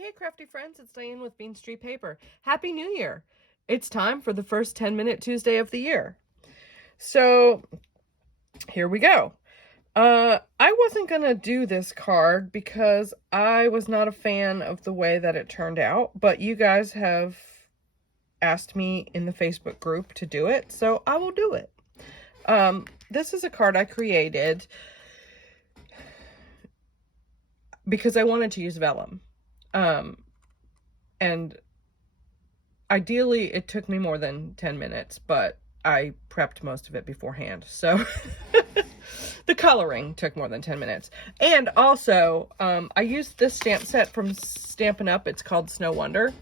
Hey, crafty friends, it's Diann with Bean Street Paper. Happy New Year! It's time for the first 10-minute Tuesday of the year. So, here we go. I wasn't going to do this card because I was not a fan of the way that it turned out, but you guys have asked me in the Facebook group to do it, so I will do it. This is a card I created because I wanted to use vellum. And ideally it took me more than 10 minutes, but I prepped most of it beforehand. So the coloring took more than 10 minutes. And also, I used this stamp set from Stampin' Up. It's called Snow Wonder.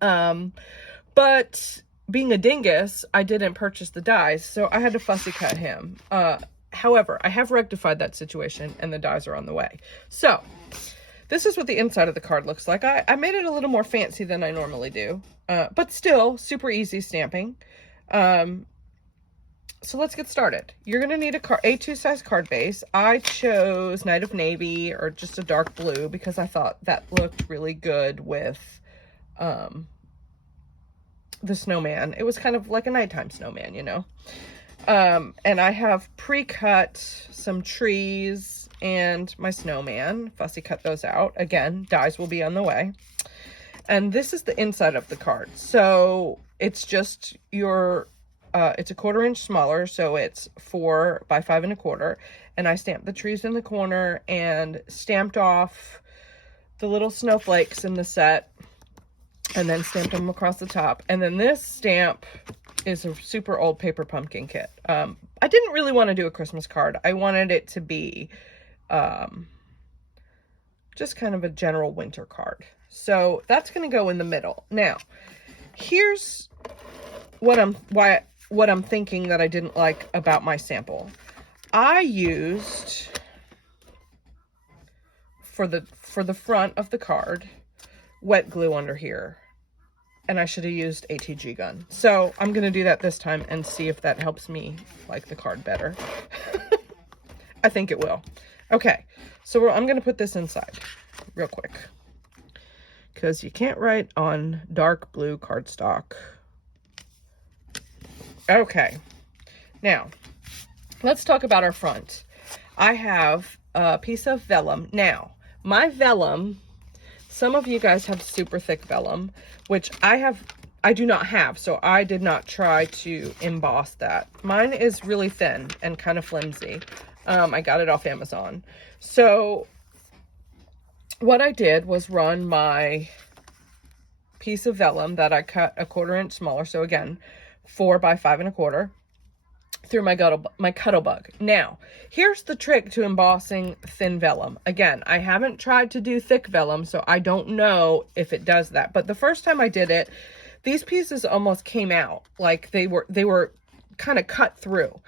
But being a dingus, I didn't purchase the dies, so I had to fussy cut him. However, I have rectified that situation and the dies are on the way. So this is what the inside of the card looks like. I made it a little more fancy than I normally do, but still super easy stamping. So let's get started. You're going to need a A2 size card base. I chose Night of Navy or just a dark blue because I thought that looked really good with the snowman. It was kind of like a nighttime snowman, you know. And I have pre-cut some trees and my snowman. Fussy cut those out. Again, dies will be on the way. And this is the inside of the card. So it's just your, it's a 1/4 inch smaller. So it's 4 by 5 1/4. And I stamped the trees in the corner and stamped off the little snowflakes in the set. And then stamped them across the top. And then this stamp is a super old paper pumpkin kit. I didn't really want to do a Christmas card. I wanted it to be just kind of a general winter card. So that's going to go in the middle. Now, here's what I'm thinking that I didn't like about my sample. I used for the front of the card wet glue under here. And I should have used ATG gun. So I'm going to do that this time and see if that helps me like the card better. I think it will. Okay, so I'm going to put this inside real quick. Because you can't write on dark blue cardstock. Okay, now let's talk about our front. I have a piece of vellum. Now, my vellum, some of you guys have super thick vellum, which I do not have, so I did not try to emboss that. Mine is really thin and kind of flimsy. I got it off Amazon. So what I did was run my piece of vellum that I cut a 1/4 inch smaller. So again, 4 by 5 1/4 through my cuttle bug. Now, here's the trick to embossing thin vellum. Again, I haven't tried to do thick vellum, so I don't know if it does that. But the first time I did it, these pieces almost came out like they were kind of cut through.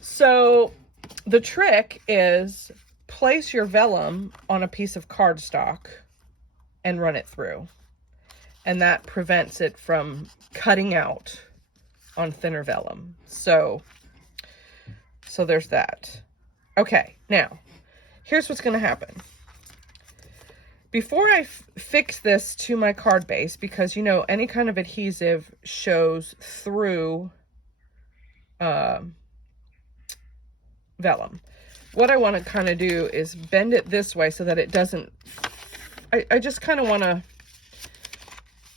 So the trick is place your vellum on a piece of cardstock and run it through. And that prevents it from cutting out on thinner vellum. So there's that. Okay, now, here's what's going to happen. Before I fix this to my card base, because, you know, any kind of adhesive shows through vellum. What I want to kind of do is bend it this way so that it doesn't, I just kind of want to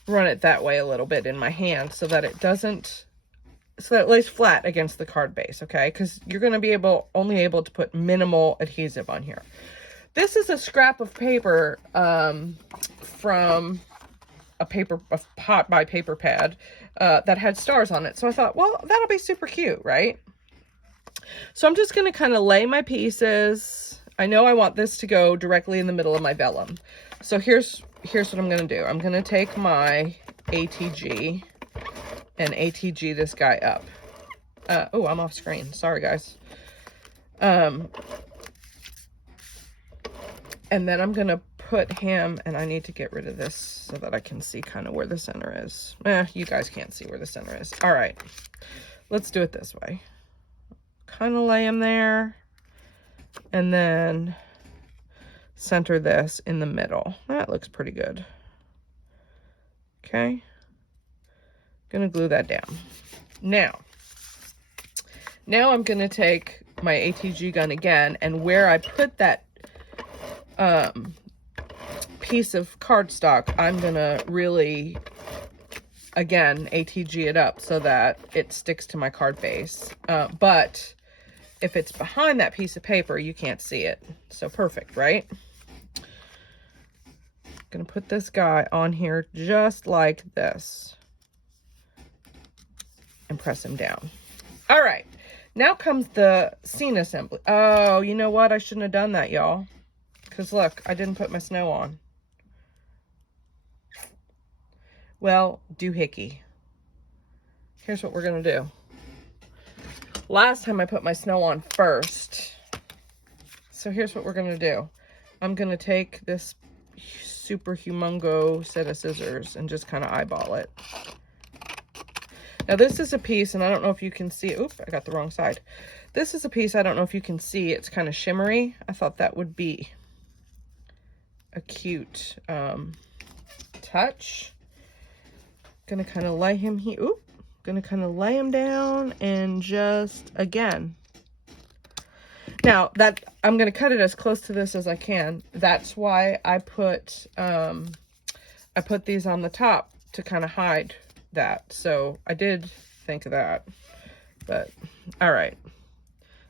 run it that way a little bit in my hand so that it doesn't, so that it lays flat against the card base, okay? Because you're going to be only able to put minimal adhesive on here. This is a scrap of paper from a pot by paper pad that had stars on it. So I thought, well, that'll be super cute, right? So I'm just going to kind of lay my pieces. I know I want this to go directly in the middle of my vellum. So here's what I'm going to do. I'm going to take my ATG and ATG this guy up. Oh, I'm off screen. Sorry, guys. And then I'm going to put him, and I need to get rid of this so that I can see kind of where the center is. You guys can't see where the center is. All right, let's do it this way. Kind of lay him there, and then center this in the middle. That looks pretty good. Okay. Gonna glue that down. Now I'm gonna take my ATG gun again, and where I put that piece of cardstock, I'm gonna really, again, ATG it up so that it sticks to my card base. But if it's behind that piece of paper, you can't see it. So perfect, right? Gonna put this guy on here just like this and press him down. All right, now comes the scene assembly. Oh, you know what? I shouldn't have done that, y'all. Because look, I didn't put my snow on. Well, doohickey. Here's what we're gonna do. Last time I put my snow on first. So here's what we're gonna do. I'm gonna take this super humongo set of scissors and just kind of eyeball it. Now this is a piece, and I don't know if you can see it. Oop, I got the wrong side. This is a piece I don't know if you can see. It's kind of shimmery. I thought that would be a cute touch. Gonna kind of lay him here. Oop, gonna kind of lay him down and just, again. Now that I'm gonna cut it as close to this as I can. That's why I put these on the top to kind of hide that. So I did think of that, but all right.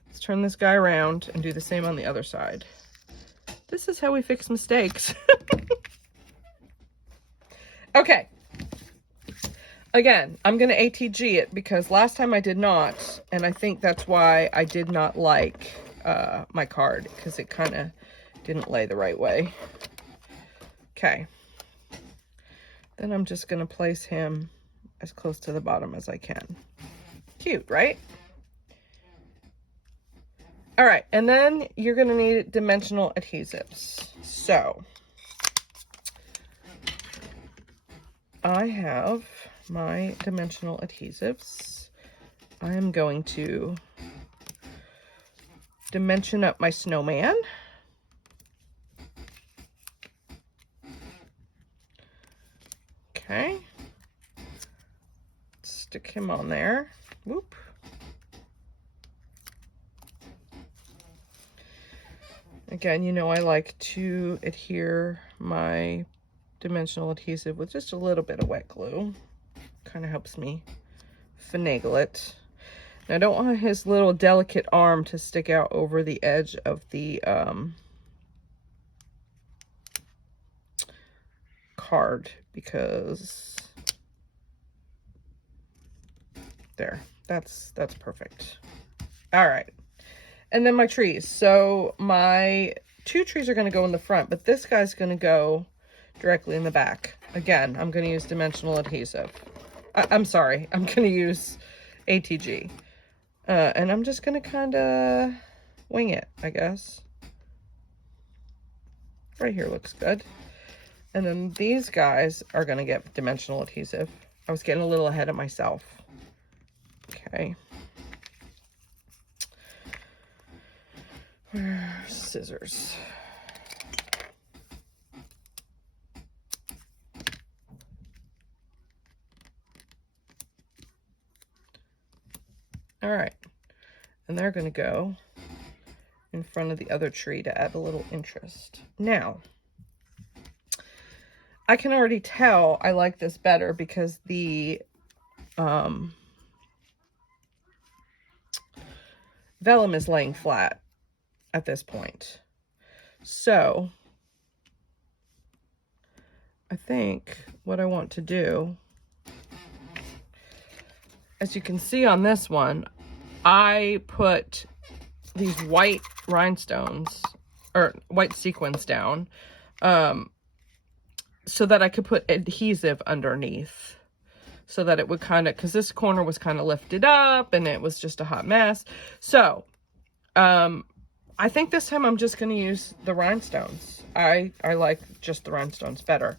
Let's turn this guy around and do the same on the other side. This is how we fix mistakes. Okay. Again, I'm going to ATG it because last time I did not, and I think that's why I did not like my card, because it kind of didn't lay the right way. Okay. Then I'm just going to place him as close to the bottom as I can. Cute, right? All right, and then you're going to need dimensional adhesives. So I have my dimensional adhesives. I am going to dimension up my snowman. Okay. Stick him on there. Whoop. Again, you know I like to adhere my dimensional adhesive with just a little bit of wet glue. Kind of helps me finagle it. And I don't want his little delicate arm to stick out over the edge of the card, because there, that's perfect. All right. And then my trees. So my 2 trees are going to go in the front, but this guy's going to go directly in the back. Again, I'm going to use dimensional adhesive. I'm sorry, I'm going to use ATG. And I'm just going to kind of wing it, I guess. Right here looks good. And then these guys are going to get dimensional adhesive. I was getting a little ahead of myself. Okay. Scissors. All right, and they're going to go in front of the other tree to add a little interest. Now, I can already tell I like this better because the vellum is laying flat at this point. So I think what I want to do, as you can see on this one, I put these white rhinestones or white sequins down so that I could put adhesive underneath, so that it would kind of, because this corner was kind of lifted up and it was just a hot mess. So I think this time I'm just going to use the rhinestones. I like just the rhinestones better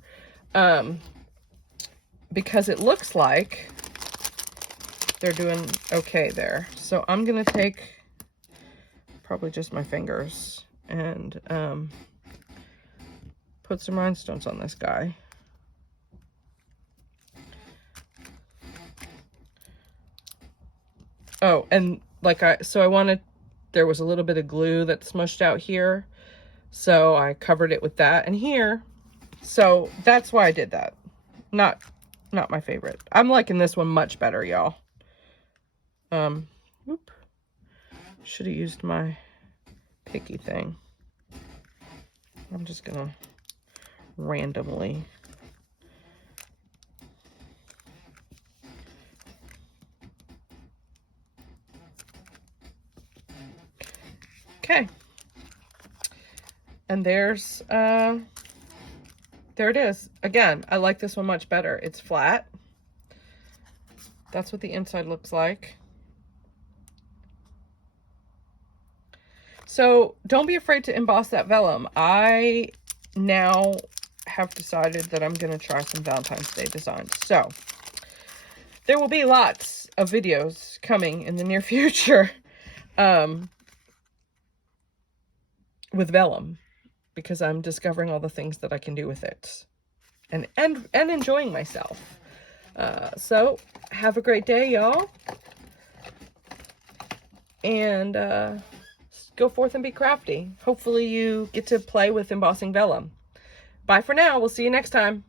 because it looks like they're doing okay there. So I'm going to take probably just my fingers and put some rhinestones on this guy. Oh, and like I wanted, there was a little bit of glue that smushed out here. So I covered it with that and here. So that's why I did that. Not my favorite. I'm liking this one much better, y'all. Whoop. Should have used my picky thing. I'm just gonna randomly. Okay. And there's, there it is. Again, I like this one much better. It's flat. That's what the inside looks like. So don't be afraid to emboss that vellum. I now have decided that I'm going to try some Valentine's Day designs. So there will be lots of videos coming in the near future with vellum, because I'm discovering all the things that I can do with it and enjoying myself. So have a great day, y'all. And go forth and be crafty. Hopefully you get to play with embossing vellum. Bye for now. We'll see you next time.